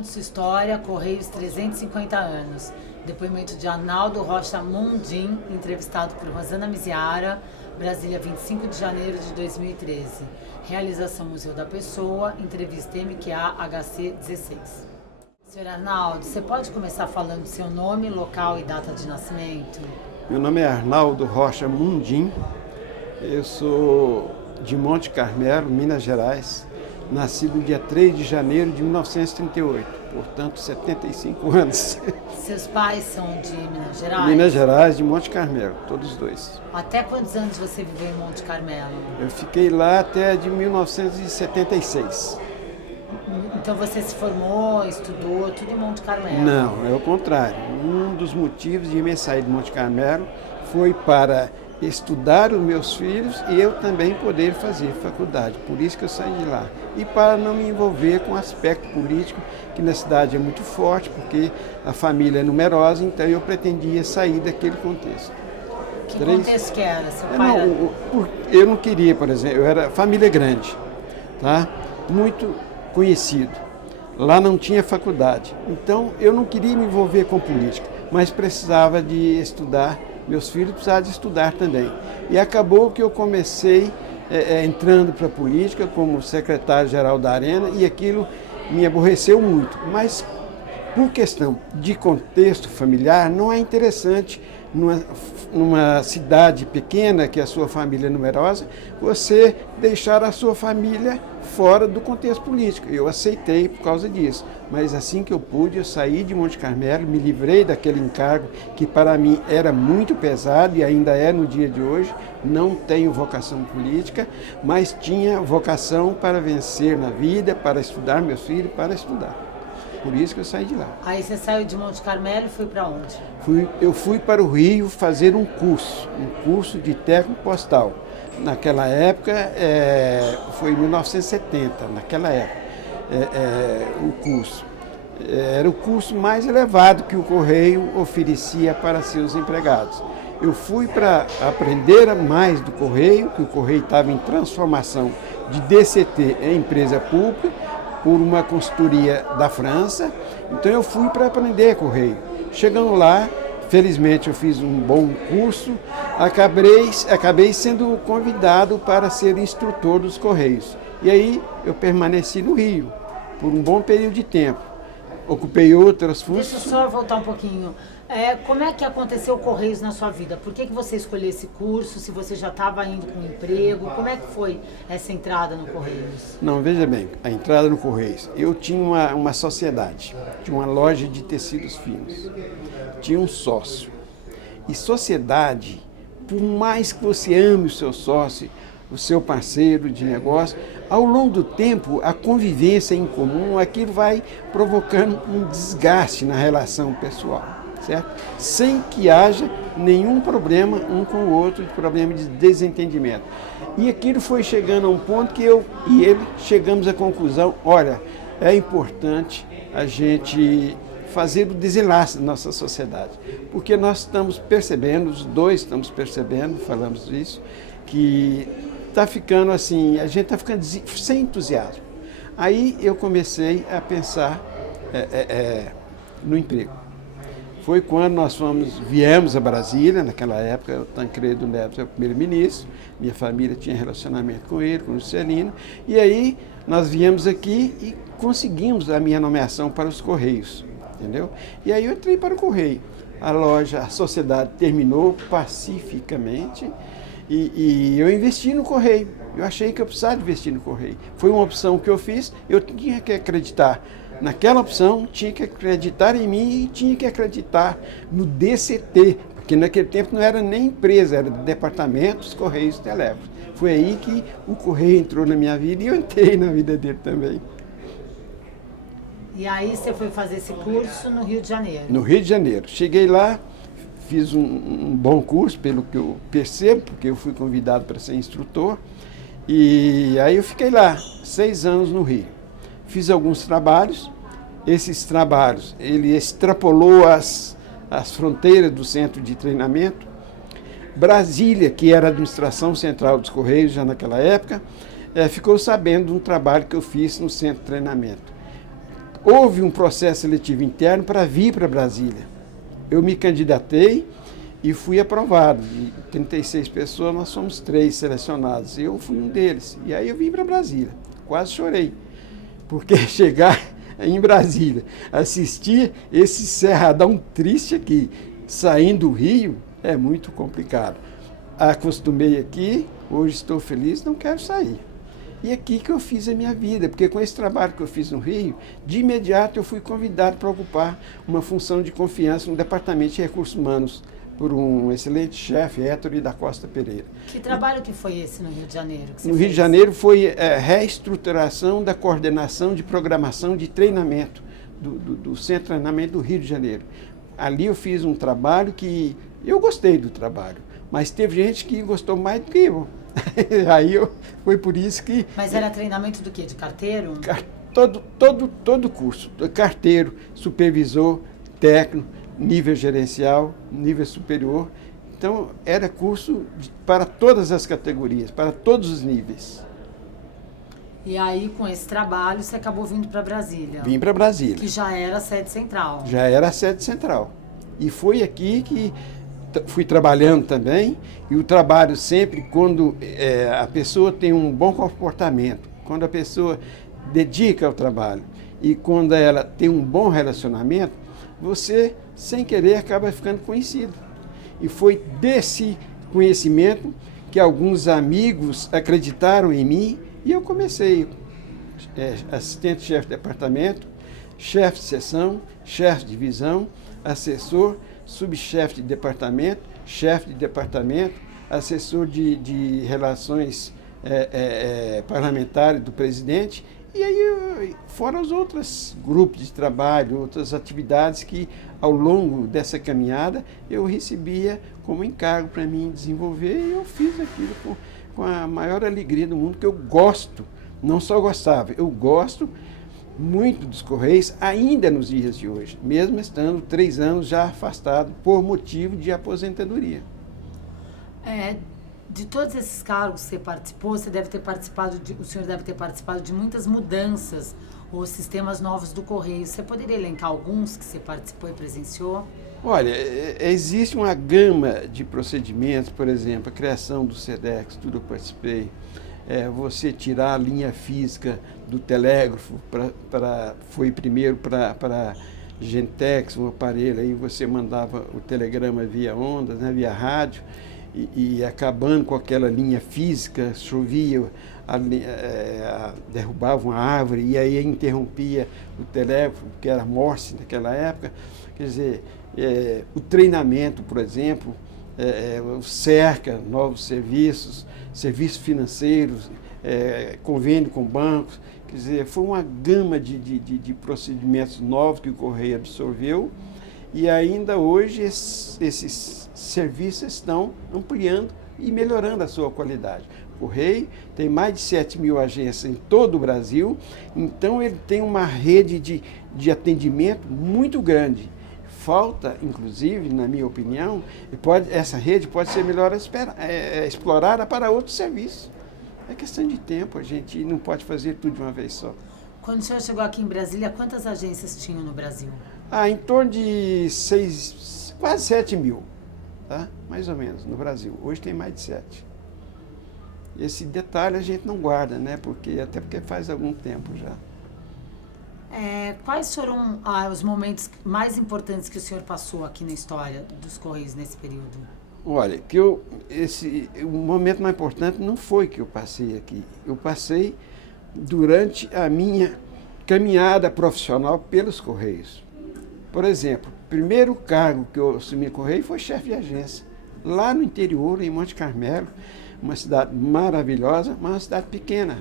Conte Sua História, Correios 350 anos. Depoimento de Arnaldo Rocha Mundim, entrevistado por Rosana Miziara, Brasília, 25 de janeiro de 2013. Realização Museu da Pessoa, entrevista MQA HC 16. Senhor Arnaldo, você pode começar falando seu nome, local e data de nascimento? Meu nome é Arnaldo Rocha Mundim, eu sou de Monte Carmelo, Minas Gerais, nascido dia 3 de janeiro de 1938, portanto 75 anos. Seus pais são de Minas Gerais? Minas Gerais, de Monte Carmelo, todos dois. Até quantos anos você viveu em Monte Carmelo? Eu fiquei lá até de 1976. Então você se formou, estudou, tudo em Monte Carmelo? Não, é o contrário. Um dos motivos de me sair de Monte Carmelo foi para estudar os meus filhos e eu também poder fazer faculdade. Por isso que eu saí de lá. E para não me envolver com o aspecto político, que na cidade é muito forte, porque a família é numerosa, então eu pretendia sair daquele contexto. Que contexto que era? Seu pai era... Eu não queria, por exemplo, eu era família grande, tá? Muito conhecido. Lá não tinha faculdade. Então eu não queria me envolver com política, mas precisava de estudar. Meus filhos precisavam de estudar também. E acabou que eu comecei entrando para a política como secretário-geral da Arena e aquilo me aborreceu muito. Mas, por questão de contexto familiar, não é interessante numa cidade pequena, que a sua família é numerosa, você deixar a sua família fora do contexto político. Eu aceitei por causa disso. Mas assim que eu pude, eu saí de Monte Carmelo, me livrei daquele encargo que para mim era muito pesado e ainda é no dia de hoje. Não tenho vocação política, mas tinha vocação para vencer na vida, para estudar meus filhos, para estudar. Por isso que eu saí de lá. Aí você saiu de Monte Carmelo e foi para onde? Eu fui para o Rio fazer um curso de técnico postal. Naquela época, foi em 1970, naquela época, o curso. Era o curso mais elevado que o Correio oferecia para seus empregados. Eu fui para aprender mais do Correio, que o Correio estava em transformação de DCT em empresa pública, por uma consultoria da França. Então eu fui para aprender Correio. Chegando lá, felizmente eu fiz um bom curso, acabei sendo convidado para ser instrutor dos Correios. E aí eu permaneci no Rio por um bom período de tempo. Ocupei outras funções. Deixa eu só voltar um pouquinho. Como é que aconteceu o Correios na sua vida? Por que você escolheu esse curso? Se você já estava indo com um emprego? Como é que foi essa entrada no Correios? Não, veja bem, a entrada no Correios. Eu tinha uma sociedade, tinha uma loja de tecidos finos. Tinha um sócio. E sociedade, por mais que você ame o seu sócio, o seu parceiro de negócio, ao longo do tempo, a convivência em comum, aquilo vai provocando um desgaste na relação pessoal, certo? Sem que haja nenhum problema um com o outro, problema de desentendimento. E aquilo foi chegando a um ponto que eu e ele chegamos à conclusão, olha, é importante a gente fazer o desenlace da nossa sociedade, porque nós estamos percebendo, os dois estamos percebendo, falamos isso, que está ficando assim, a gente está ficando sem entusiasmo. Aí eu comecei a pensar no emprego. Foi quando nós viemos a Brasília, naquela época, o Tancredo Neves era o primeiro-ministro, minha família tinha relacionamento com ele, com o Juscelino, e aí nós viemos aqui e conseguimos a minha nomeação para os Correios, entendeu? E aí eu entrei para o Correio. A sociedade terminou pacificamente, e eu investi no Correio. Eu achei que eu precisava investir no Correio. Foi uma opção que eu fiz, eu tinha que acreditar naquela opção, tinha que acreditar em mim e tinha que acreditar no DCT, porque naquele tempo não era nem empresa, era departamentos, Correios e Telégrafos. Foi aí que o Correio entrou na minha vida e eu entrei na vida dele também. E aí você foi fazer esse curso no Rio de Janeiro? No Rio de Janeiro. Cheguei lá, fiz um bom curso, pelo que eu percebo, porque eu fui convidado para ser instrutor. E aí eu fiquei lá, 6 anos no Rio. Fiz alguns trabalhos. Esses trabalhos, ele extrapolou as fronteiras do centro de treinamento. Brasília, que era a administração central dos Correios já naquela época, ficou sabendo de um trabalho que eu fiz no centro de treinamento. houve um processo seletivo interno para vir para Brasília. Eu me candidatei e fui aprovado. De 36 pessoas, nós fomos 3 selecionados. Eu fui um deles. E aí eu vim para Brasília. Quase chorei. Porque chegar em Brasília, assistir esse cerradão triste aqui, saindo do Rio, é muito complicado. Acostumei aqui, hoje estou feliz, não quero sair. E aqui que eu fiz a minha vida, porque com esse trabalho que eu fiz no Rio, de imediato eu fui convidado para ocupar uma função de confiança no Departamento de Recursos Humanos, por um excelente chefe, Héctor da Costa Pereira. Que trabalho que foi esse no Rio de Janeiro? No Rio de Janeiro foi reestruturação da coordenação de programação de treinamento, do Centro de Treinamento do Rio de Janeiro. Ali eu fiz um trabalho que eu gostei do trabalho, mas teve gente que gostou mais do que eu. Aí foi por isso que... Mas era treinamento do quê? De carteiro? Todo curso. Carteiro, supervisor, técnico, nível gerencial, nível superior. Então, era curso para todas as categorias, para todos os níveis. E aí, com esse trabalho, você acabou vindo para Brasília? Vim para Brasília. Que já era a sede central. Já era a sede central. E foi aqui que fui trabalhando também, e o trabalho sempre, quando a pessoa tem um bom comportamento, quando a pessoa dedica ao trabalho e quando ela tem um bom relacionamento, você, sem querer, acaba ficando conhecido. E foi desse conhecimento que alguns amigos acreditaram em mim e eu comecei assistente-chefe de departamento, chefe de seção, chefe de divisão, assessor, subchefe de departamento, chefe de departamento, assessor de relações parlamentares do presidente, e aí fora os outros grupos de trabalho, outras atividades que ao longo dessa caminhada eu recebia como encargo para mim desenvolver, e eu fiz aquilo com a maior alegria do mundo, que eu gosto, não só gostava, eu gosto muito dos Correios, ainda nos dias de hoje, mesmo estando 3 anos já afastado por motivo de aposentadoria. De todos esses cargos que você participou, você deve ter participado o senhor deve ter participado de muitas mudanças ou sistemas novos do Correio. Você poderia elencar alguns que você participou e presenciou? Olha, existe uma gama de procedimentos, por exemplo, a criação do SEDEX, tudo eu participei. Você tirar a linha física do telégrafo, foi primeiro para Gentex, um aparelho, aí você mandava o telegrama via ondas, né, via rádio, e acabando com aquela linha física, chovia, derrubava uma árvore e aí interrompia o telégrafo, que era Morse naquela época. Quer dizer, o treinamento, por exemplo, o CERCA, novos serviços financeiros, convênio com bancos. Quer dizer, foi uma gama de procedimentos novos que o Correio absorveu, e ainda hoje esses serviços estão ampliando e melhorando a sua qualidade. O Correio tem mais de 7.000 agências em todo o Brasil, então ele tem uma rede de atendimento muito grande. Falta, inclusive, na minha opinião, essa rede pode ser melhor explorada para outros serviços. É questão de tempo, a gente não pode fazer tudo de uma vez só. Quando o senhor chegou aqui em Brasília, quantas agências tinham no Brasil? Em torno de quase 7.000, tá? Mais ou menos, no Brasil. Hoje tem mais de 7. Esse detalhe a gente não guarda, né? Até porque faz algum tempo já. Quais foram os momentos mais importantes que o senhor passou aqui na história dos Correios nesse período? Olha, o momento mais importante não foi que eu passei aqui. Eu passei durante a minha caminhada profissional pelos Correios. Por exemplo, o primeiro cargo que eu assumi no Correio foi chefe de agência, lá no interior, em Monte Carmelo, uma cidade maravilhosa, mas uma cidade pequena.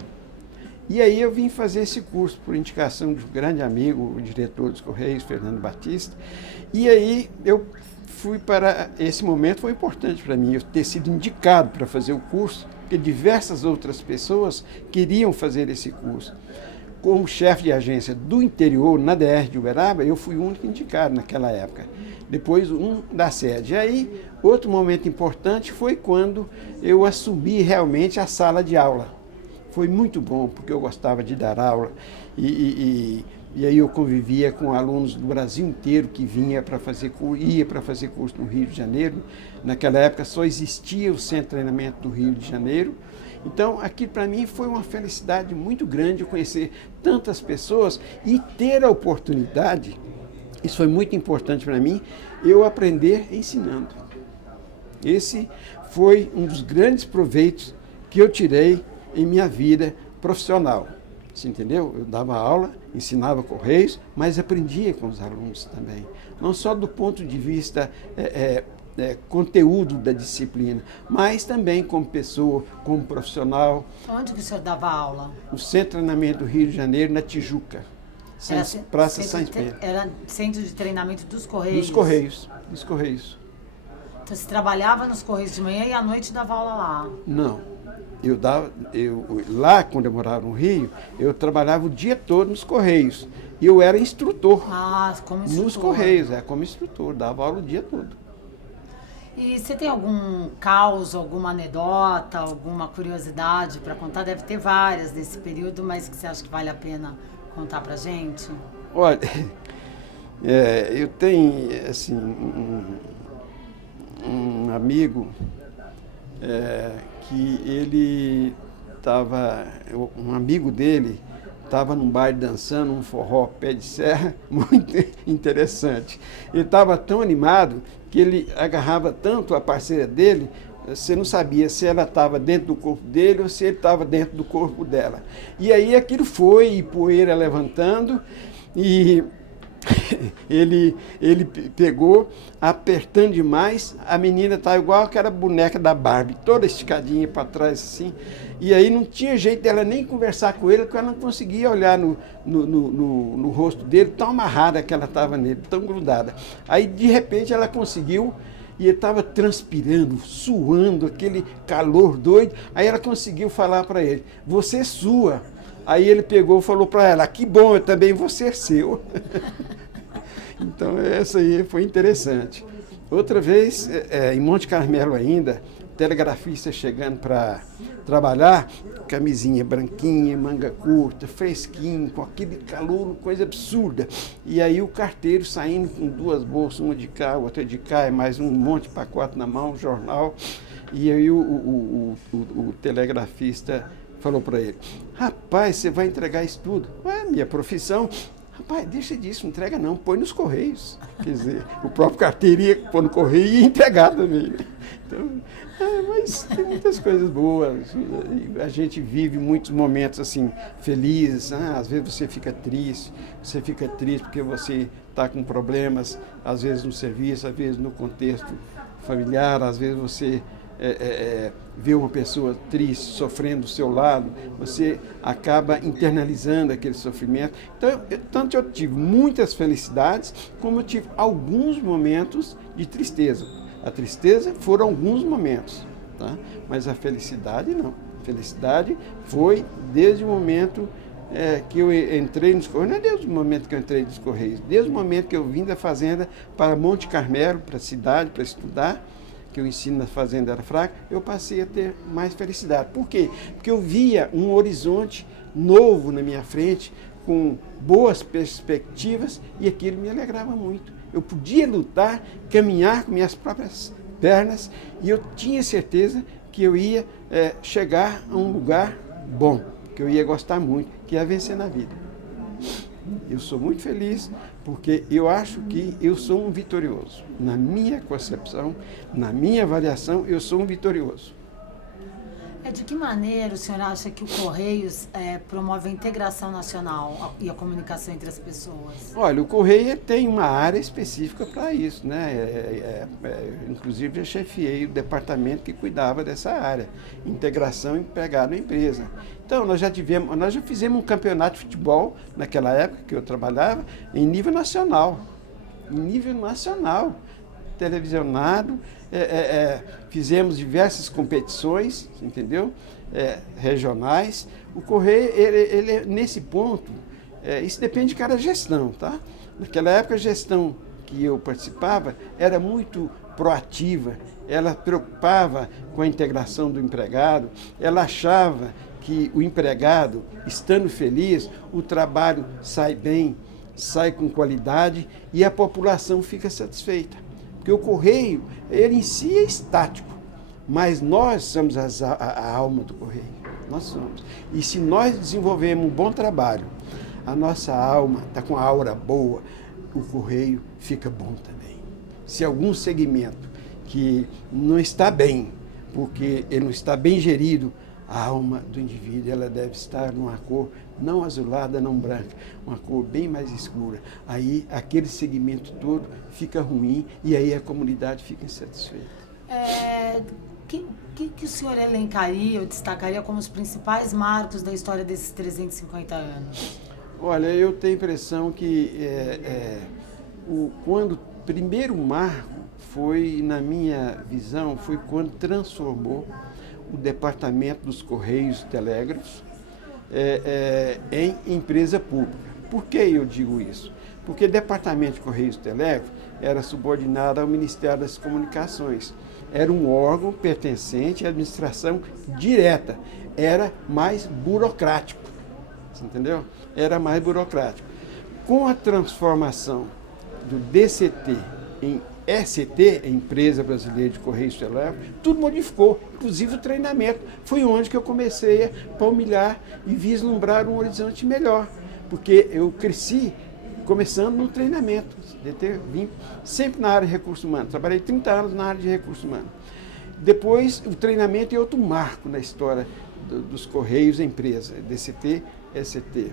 E aí eu vim fazer esse curso por indicação de um grande amigo, o diretor dos Correios, Fernando Batista. E aí eu fui para... Esse momento foi importante para mim, eu ter sido indicado para fazer o curso, porque diversas outras pessoas queriam fazer esse curso. Como chefe de agência do interior, na DR de Uberaba, eu fui o único indicado naquela época. Depois, um da sede. E aí, outro momento importante foi quando eu assumi realmente a sala de aula. Foi muito bom, porque eu gostava de dar aula e E aí eu convivia com alunos do Brasil inteiro que ia para fazer curso no Rio de Janeiro. Naquela época só existia o Centro de Treinamento do Rio de Janeiro. Então, aquilo para mim foi uma felicidade muito grande conhecer tantas pessoas e ter a oportunidade, isso foi muito importante para mim, eu aprender ensinando. Esse foi um dos grandes proveitos que eu tirei em minha vida profissional. Você entendeu? Eu dava aula, ensinava Correios, mas aprendia com os alunos também. Não só do ponto de vista conteúdo da disciplina, mas também como pessoa, como profissional. Onde que o senhor dava aula? No Centro de Treinamento do Rio de Janeiro, na Tijuca. Praça Saint Pedro. Era centro de treinamento dos Correios? Dos Correios. Então você trabalhava nos Correios de manhã e à noite dava aula lá? Não. Lá, quando eu morava no Rio, eu trabalhava o dia todo nos Correios. E eu era instrutor. Como instrutor. Nos Correios, como instrutor, dava aula o dia todo. E você tem algum caos, alguma anedota, alguma curiosidade para contar? Deve ter várias nesse período, mas que você acha que vale a pena contar pra gente? Olha, eu tenho, assim, um amigo que ele estava, um amigo dele estava num baile dançando um forró pé de serra, muito interessante. Ele estava tão animado que ele agarrava tanto a parceira dele, você não sabia se ela estava dentro do corpo dele ou se ele estava dentro do corpo dela. E aí aquilo foi, e poeira levantando, e ele pegou, apertando demais, a menina estava igual aquela boneca da Barbie, toda esticadinha para trás assim, e aí não tinha jeito dela nem conversar com ele, porque ela não conseguia olhar no rosto dele, tão amarrada que ela estava nele, tão grudada. Aí de repente ela conseguiu, e ele estava transpirando, suando, aquele calor doido, aí ela conseguiu falar para ele, você sua. Aí ele pegou e falou para ela, que bom, eu também vou ser seu. Então, essa aí foi interessante. Outra vez, em Monte Carmelo ainda, telegrafista chegando para trabalhar, camisinha branquinha, manga curta, fresquinho, com aquele calor, coisa absurda. E aí o carteiro saindo com duas bolsas, uma de cá, outra de cá, e mais um monte de pacote na mão, jornal. E aí o telegrafista falou para ele, rapaz, você vai entregar isso tudo? Ué, minha profissão. Rapaz, deixa disso, não entrega não, põe nos Correios. Quer dizer, o próprio carteiro ia pôr no Correio e ia entregar também. Então, mas tem muitas coisas boas. A gente vive muitos momentos assim, felizes. Às vezes você fica triste porque você está com problemas, às vezes no serviço, às vezes no contexto familiar, às vezes você ver uma pessoa triste, sofrendo do seu lado, você acaba internalizando aquele sofrimento. Então, tanto eu tive muitas felicidades, como eu tive alguns momentos de tristeza. A tristeza foram alguns momentos, tá? Mas a felicidade não. A felicidade foi desde o momento que eu entrei nos Correios, não é desde o momento que eu entrei nos Correios, desde o momento que eu vim da fazenda para Monte Carmelo, para a cidade, para estudar, que o ensino na fazenda era fraco, eu passei a ter mais felicidade. Por quê? Porque eu via um horizonte novo na minha frente, com boas perspectivas, e aquilo me alegrava muito. Eu podia lutar, caminhar com minhas próprias pernas, e eu tinha certeza que eu ia chegar a um lugar bom, que eu ia gostar muito, que ia vencer na vida. Eu sou muito feliz porque eu acho que eu sou um vitorioso. Na minha concepção, na minha avaliação, eu sou um vitorioso. De que maneira o senhor acha que o Correios promove a integração nacional e a comunicação entre as pessoas? Olha, o Correio tem uma área específica para isso, né? Inclusive, eu chefiei o departamento que cuidava dessa área, integração empregado na empresa. Então, nós já fizemos um campeonato de futebol, naquela época que eu trabalhava, em nível nacional. Televisionado, fizemos diversas competições, entendeu? Regionais. O Correio, ele nesse ponto, isso depende de cada gestão, tá? Naquela época, a gestão que eu participava era muito proativa, ela preocupava com a integração do empregado, ela achava que o empregado, estando feliz, o trabalho sai bem, sai com qualidade e a população fica satisfeita. Porque o Correio, ele em si é estático, mas nós somos a alma do Correio. Nós somos. E se nós desenvolvemos um bom trabalho, a nossa alma está com a aura boa, o Correio fica bom também. Se algum segmento que não está bem, porque ele não está bem gerido, a alma do indivíduo ela deve estar numa cor não azulada, não branca, uma cor bem mais escura. Aí aquele segmento todo fica ruim e aí a comunidade fica insatisfeita. Que o senhor elencaria ou destacaria como os principais marcos da história desses 350 anos? Olha, eu tenho a impressão que quando o primeiro marco foi, na minha visão, foi quando transformou o Departamento dos Correios e Telégrafos em empresa pública. Por que eu digo isso? Porque o Departamento de Correios e Telégrafos era subordinado ao Ministério das Comunicações. Era um órgão pertencente à administração direta. Era mais burocrático. Você entendeu? Era mais burocrático. Com a transformação do DCT em ST, Empresa Brasileira de Correios e Telégrafos, tudo modificou, inclusive o treinamento. Foi onde que eu comecei a palmilhar e vislumbrar um horizonte melhor, porque eu cresci começando no treinamento, vim sempre na área de recursos humanos, trabalhei 30 anos na área de recursos humanos. Depois, o treinamento é outro marco na história dos Correios e Empresa, DCT, ST.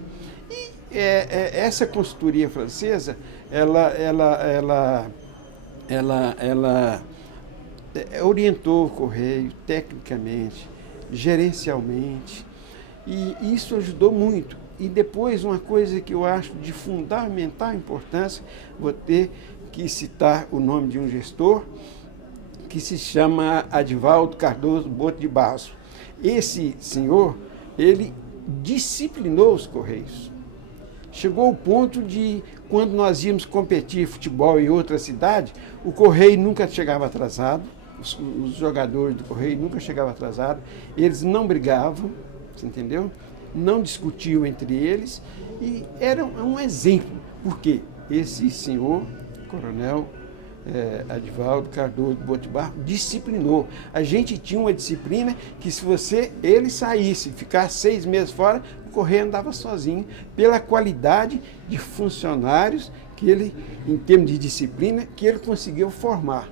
E essa consultoria francesa, ela orientou o Correio tecnicamente, gerencialmente, e isso ajudou muito. E depois, uma coisa que eu acho de fundamental importância, vou ter que citar o nome de um gestor, que se chama Adivaldo Cardoso Boto de Barros. Esse senhor, ele disciplinou os Correios. Chegou ao ponto de, quando nós íamos competir futebol em outra cidade, o Correio nunca chegava atrasado, os jogadores do Correio nunca chegavam atrasados, eles não brigavam, você entendeu? Não discutiam entre eles, e era um exemplo, porque esse senhor, coronel Adivaldo Cardoso Botibar, disciplinou. A gente tinha uma disciplina que se ele saísse, ficar 6 meses fora, o Correio andava sozinho, pela qualidade de funcionários que ele, em termos de disciplina, que ele conseguiu formar.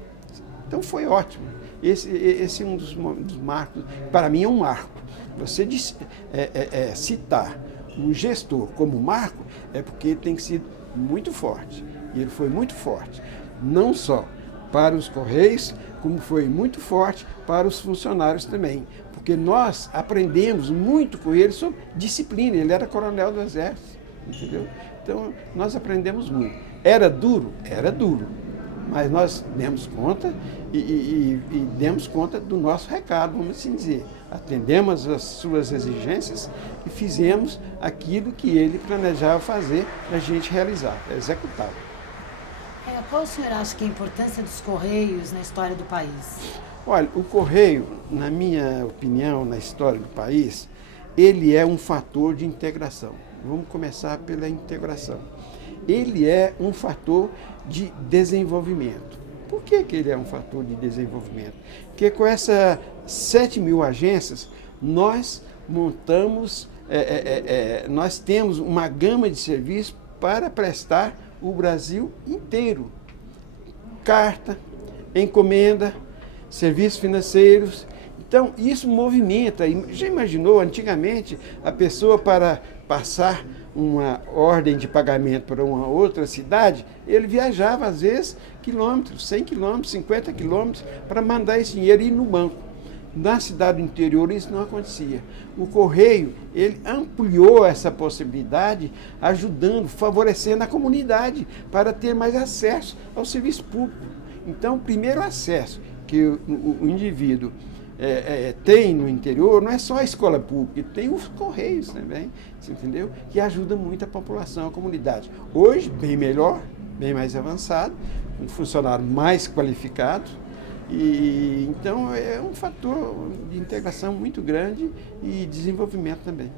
Então foi ótimo. Esse é um dos marcos, para mim é um marco. Você citar um gestor como marco é porque ele tem que ser muito forte. E ele foi muito forte, não só para os Correios, como foi muito forte para os funcionários também. Porque nós aprendemos muito com ele sobre disciplina. Ele era coronel do Exército, entendeu? Então, nós aprendemos muito. Era duro? Era duro. Mas nós demos conta e demos conta do nosso recado, vamos assim dizer. Atendemos as suas exigências e fizemos aquilo que ele planejava fazer para a gente realizar, executar. Qual o senhor acha que é a importância dos Correios na história do país? Olha, o Correio, na minha opinião, na história do país, ele é um fator de integração. Vamos começar pela integração. Ele é um fator de desenvolvimento. Por que ele é um fator de desenvolvimento? Porque com essas 7.000 agências, nós montamos, nós temos uma gama de serviços para prestar o Brasil inteiro. Carta, encomenda, serviços financeiros. Então, isso movimenta. Já imaginou, antigamente, a pessoa para passar uma ordem de pagamento para uma outra cidade, ele viajava, às vezes, quilômetros, 100 quilômetros, 50 quilômetros, para mandar esse dinheiro ir no banco. Na cidade do interior, isso não acontecia. O Correio, ele ampliou essa possibilidade, ajudando, favorecendo a comunidade para ter mais acesso ao serviço público. Então, o primeiro acesso que o indivíduo tem no interior, não é só a escola pública, tem os Correios também, você entendeu? Que ajuda muito a população, a comunidade. Hoje, bem melhor, bem mais avançado, um funcionário mais qualificado, E então é um fator de integração muito grande e desenvolvimento também.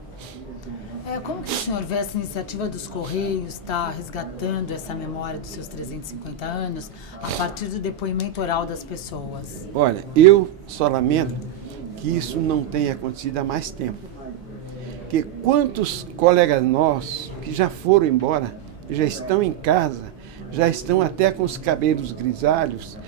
Como que o senhor vê essa iniciativa dos Correios está resgatando essa memória dos seus 350 anos a partir do depoimento oral das pessoas? Olha, eu só lamento que isso não tenha acontecido há mais tempo. Porque quantos colegas nossos que já foram embora, já estão em casa, já estão até com os cabelos grisalhos,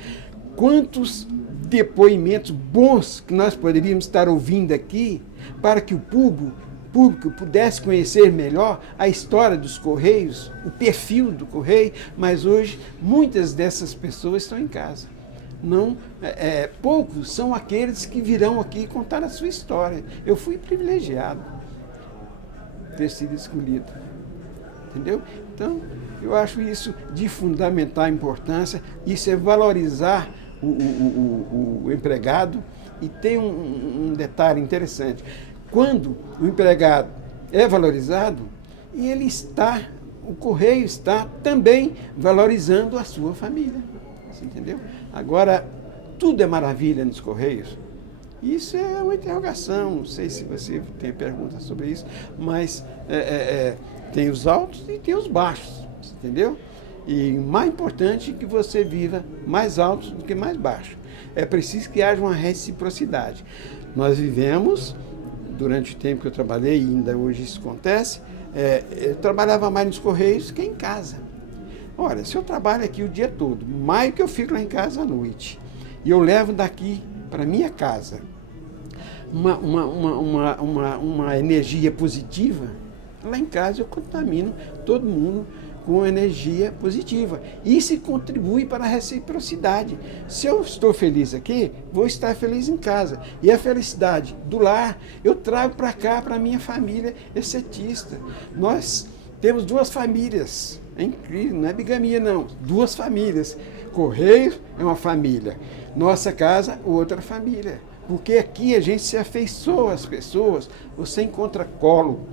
quantos depoimentos bons que nós poderíamos estar ouvindo aqui para que o público pudesse conhecer melhor a história dos Correios, o perfil do Correio, mas hoje muitas dessas pessoas estão em casa. Poucos são aqueles que virão aqui contar a sua história. Eu fui privilegiado ter sido escolhido. Entendeu? Então, eu acho isso de fundamental importância. Isso é valorizar o empregado. E tem um detalhe interessante. Quando o empregado é valorizado, o Correio está também valorizando a sua família. Você entendeu? Agora, tudo é maravilha nos Correios. Isso é uma interrogação, não sei se você tem perguntas sobre isso, mas tem os altos e tem os baixos, entendeu? E mais importante que você viva mais alto do que mais baixo. É preciso que haja uma reciprocidade. Nós vivemos, durante o tempo que eu trabalhei, e ainda hoje isso acontece, eu trabalhava mais nos Correios que em casa. Olha, se eu trabalho aqui o dia todo, mais que eu fico lá em casa à noite, e eu levo daqui para minha casa uma energia positiva, lá em casa eu contamino todo mundo com energia positiva. Isso contribui para a reciprocidade. Se eu estou feliz aqui, vou estar feliz em casa. E a felicidade do lar eu trago para cá, para a minha família exceptista. Nós temos 2 famílias. É incrível, não é bigamia não. 2 famílias. Correio é uma família. Nossa casa, outra família. Porque aqui a gente se afeiçoa às pessoas. Você encontra colo,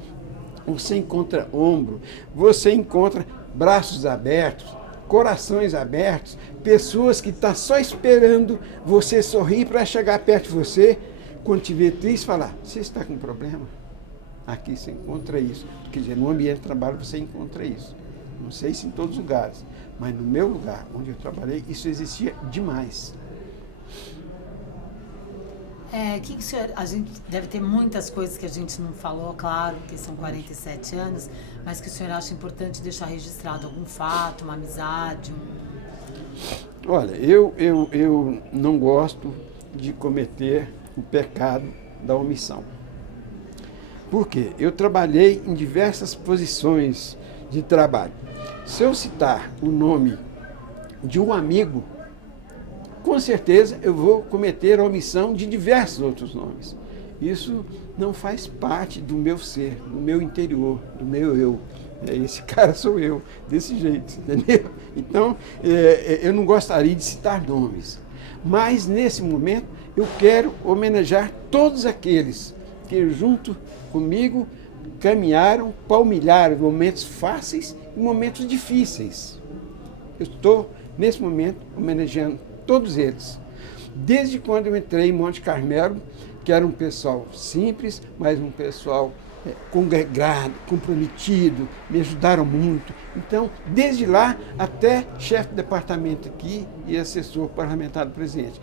você encontra ombro, você encontra braços abertos, corações abertos, pessoas que estão só esperando você sorrir para chegar perto de você, quando te ver triste, falar, você está com problema? Aqui você encontra isso. Quer dizer, no ambiente de trabalho você encontra isso. Não sei se em todos os lugares, mas no meu lugar, onde eu trabalhei, isso existia demais. Que o senhor, a gente deve ter muitas coisas que a gente não falou, claro, porque são 47 anos, mas que o senhor acha importante deixar registrado algum fato, uma amizade? Olha, eu não gosto de cometer o pecado da omissão. Por quê? Eu trabalhei em diversas posições de trabalho. Se eu citar o nome de um amigo, com certeza eu vou cometer a omissão de diversos outros nomes. Isso não faz parte do meu ser, do meu interior, do meu eu. Esse cara sou eu, desse jeito, entendeu? Então, eu não gostaria de citar nomes. Mas, nesse momento, eu quero homenagear todos aqueles que, junto comigo, caminharam, palmilharam momentos fáceis e momentos difíceis. Eu estou, nesse momento, homenageando todos eles. Desde quando eu entrei em Monte Carmelo, que era um pessoal simples, mas um pessoal congregado, comprometido, me ajudaram muito. Então, desde lá até chefe de departamento aqui e assessor parlamentar do presidente.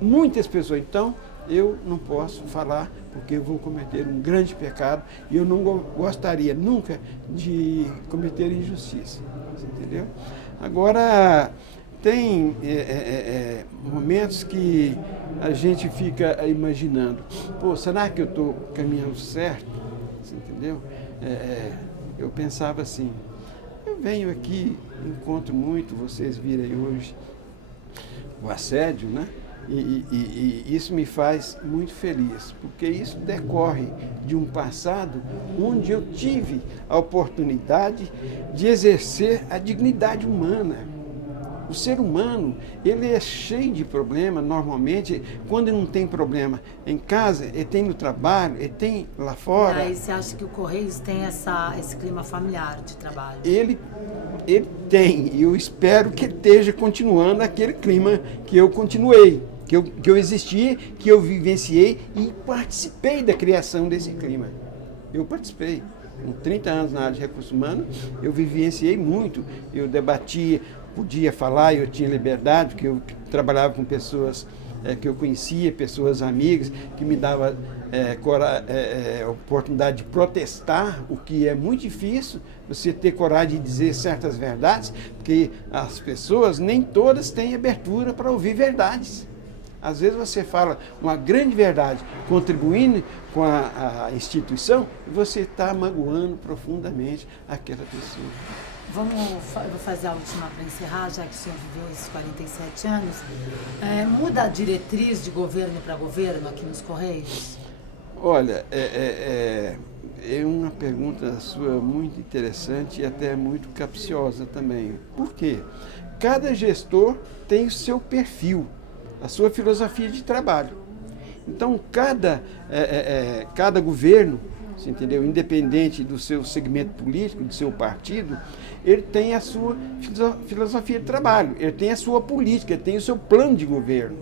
Muitas pessoas, então, eu não posso falar porque eu vou cometer um grande pecado e eu não gostaria nunca de cometer injustiça. Entendeu? Agora, tem momentos que a gente fica imaginando, será que eu estou caminhando certo? Você entendeu? Eu pensava assim, eu venho aqui, encontro muito, vocês viram aí hoje o assédio, né? E isso me faz muito feliz, porque isso decorre de um passado onde eu tive a oportunidade de exercer a dignidade humana. O ser humano, ele é cheio de problemas, normalmente, quando não tem problema em casa, ele tem no trabalho, ele tem lá fora. Aí você acha que o Correios tem esse clima familiar de trabalho? Ele tem, e eu espero que esteja continuando aquele clima que eu continuei. que eu existi, que eu vivenciei e participei da criação desse clima. Eu participei. Com 30 anos na área de recursos humanos, eu vivenciei muito. Eu debatia, podia falar, eu tinha liberdade, porque eu trabalhava com pessoas que eu conhecia, pessoas amigas, que me davam oportunidade de protestar, o que é muito difícil, você ter coragem de dizer certas verdades, porque as pessoas, nem todas têm abertura para ouvir verdades. Às vezes você fala uma grande verdade, contribuindo com a instituição, e você está magoando profundamente aquela pessoa. Eu vou fazer a última para encerrar, já que o senhor viveu esses 47 anos. Muda a diretriz de governo para governo aqui nos Correios? Olha, é uma pergunta sua muito interessante e até muito capciosa também. Por quê? Cada gestor tem o seu perfil, a sua filosofia de trabalho. Então, cada governo, você entendeu? Independente do seu segmento político, do seu partido, ele tem a sua filosofia de trabalho, ele tem a sua política, ele tem o seu plano de governo,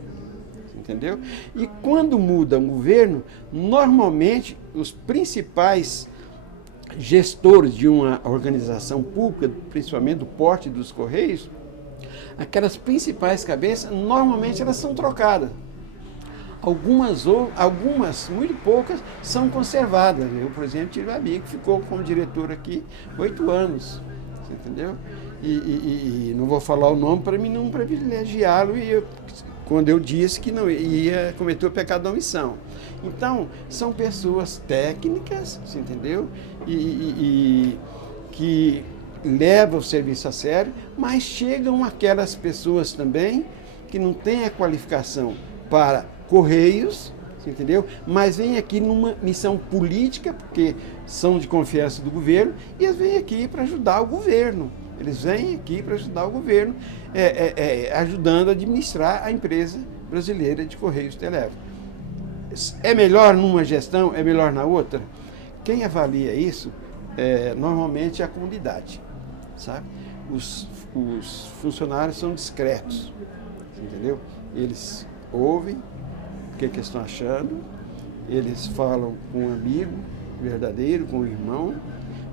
entendeu? E quando muda um governo, normalmente os principais gestores de uma organização pública, principalmente do porte dos Correios, aquelas principais cabeças, normalmente elas são trocadas. Algumas, muito poucas, são conservadas. Eu, por exemplo, tive um amigo que ficou como diretor aqui 8 anos, entendeu? E não vou falar o nome para mim não privilegiá-lo, quando eu disse que não ia cometer o pecado da omissão. Então, são pessoas técnicas, você entendeu? Que levam o serviço a sério, mas chegam aquelas pessoas também que não têm a qualificação para Correios, entendeu? Mas vêm aqui numa missão política, porque são de confiança do governo, e eles vêm aqui para ajudar o governo. Eles vêm aqui para ajudar o governo, ajudando a administrar a empresa brasileira de Correios Telégrafos. É melhor numa gestão, é melhor na outra? Quem avalia isso, normalmente é a comunidade, sabe? Os funcionários são discretos, entendeu? Eles ouvem o que eles estão achando, eles falam com um amigo verdadeiro, com um irmão,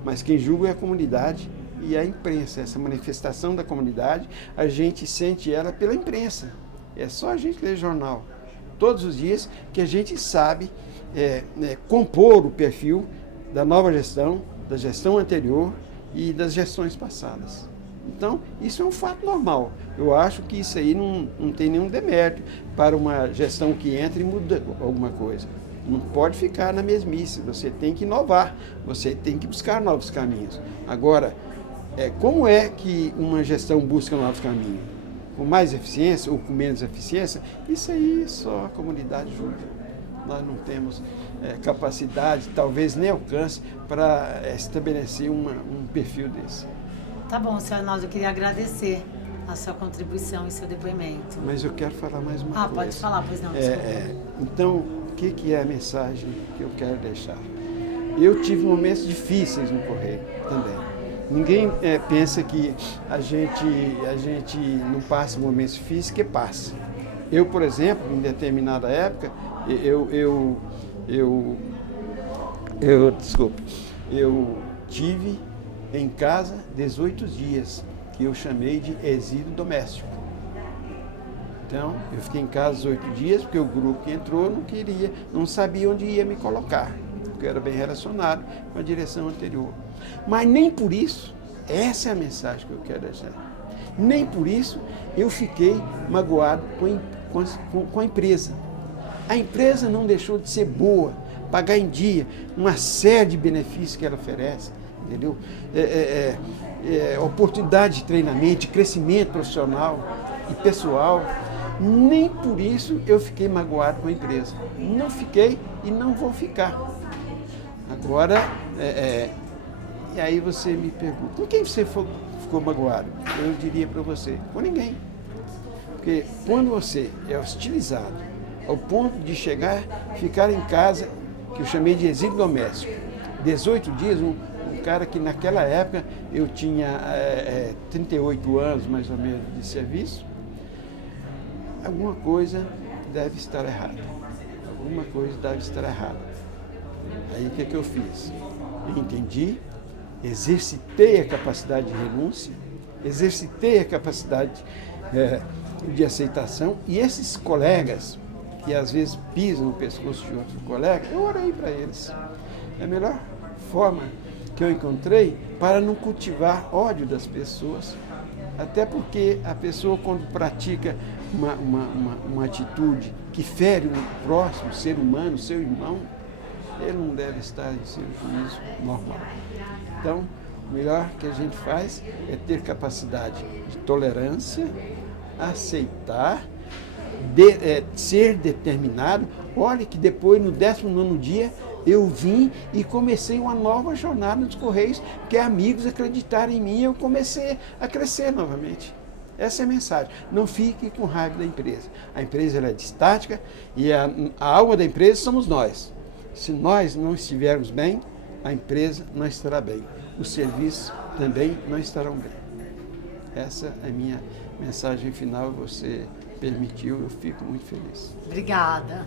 mas quem julga é a comunidade e a imprensa. Essa manifestação da comunidade, a gente sente ela pela imprensa. É só a gente ler jornal todos os dias que a gente sabe compor o perfil da nova gestão, da gestão anterior e das gestões passadas. Então, isso é um fato normal. Eu acho que isso aí não tem nenhum demérito para uma gestão que entra e muda alguma coisa. Não pode ficar na mesmice, você tem que inovar, você tem que buscar novos caminhos. Agora, como é que uma gestão busca novos caminhos? Com mais eficiência ou com menos eficiência? Isso aí só a comunidade julga. Nós não temos capacidade, talvez nem alcance, para estabelecer um perfil desse. Tá bom, senhor Arnaldo, eu queria agradecer a sua contribuição e seu depoimento. Mas eu quero falar mais uma coisa. Pode falar, pois não, desculpa. Então, o que é a mensagem que eu quero deixar? Eu tive momentos difíceis no Correio também. Ninguém pensa que a gente não passa momentos difíceis, que passa. Eu, por exemplo, em determinada época, eu tive em casa 18 dias, que eu chamei de exílio doméstico. Então, eu fiquei em casa 18 dias, porque o grupo que entrou não sabia onde ia me colocar, porque eu era bem relacionado com a direção anterior. Mas nem por isso, essa é a mensagem que eu quero deixar, nem por isso eu fiquei magoado com a empresa. A empresa não deixou de ser boa, pagar em dia, uma série de benefícios que ela oferece, entendeu? Oportunidade de treinamento, de crescimento profissional e pessoal. Nem por isso eu fiquei magoado com a empresa. Não fiquei e não vou ficar. Agora, e aí você me pergunta, com quem você ficou magoado? Eu diria para você, com ninguém. Porque quando você é hostilizado ao ponto de ficar em casa, que eu chamei de exílio doméstico, 18 dias, um cara que naquela época eu tinha 38 anos mais ou menos de serviço, alguma coisa deve estar errada. Alguma coisa deve estar errada. Aí o que eu fiz? Eu entendi, exercitei a capacidade de renúncia, exercitei a capacidade de aceitação, e esses colegas que às vezes pisam no pescoço de outros colegas, eu orei para eles. É a melhor forma que eu encontrei para não cultivar ódio das pessoas, até porque a pessoa, quando pratica uma atitude que fere o próximo ser humano, seu irmão, ele não deve estar em seu juízo normal. Então, o melhor que a gente faz é ter capacidade de tolerância, aceitar, ser determinado. Olha que depois, no 19º dia, eu vim e comecei uma nova jornada nos Correios, porque amigos acreditaram em mim e eu comecei a crescer novamente. Essa é a mensagem. Não fique com raiva da empresa. A empresa ela é estática e a alma da empresa somos nós. Se nós não estivermos bem, a empresa não estará bem. Os serviços também não estarão bem. Essa é a minha mensagem final. Você permitiu, eu fico muito feliz. Obrigada.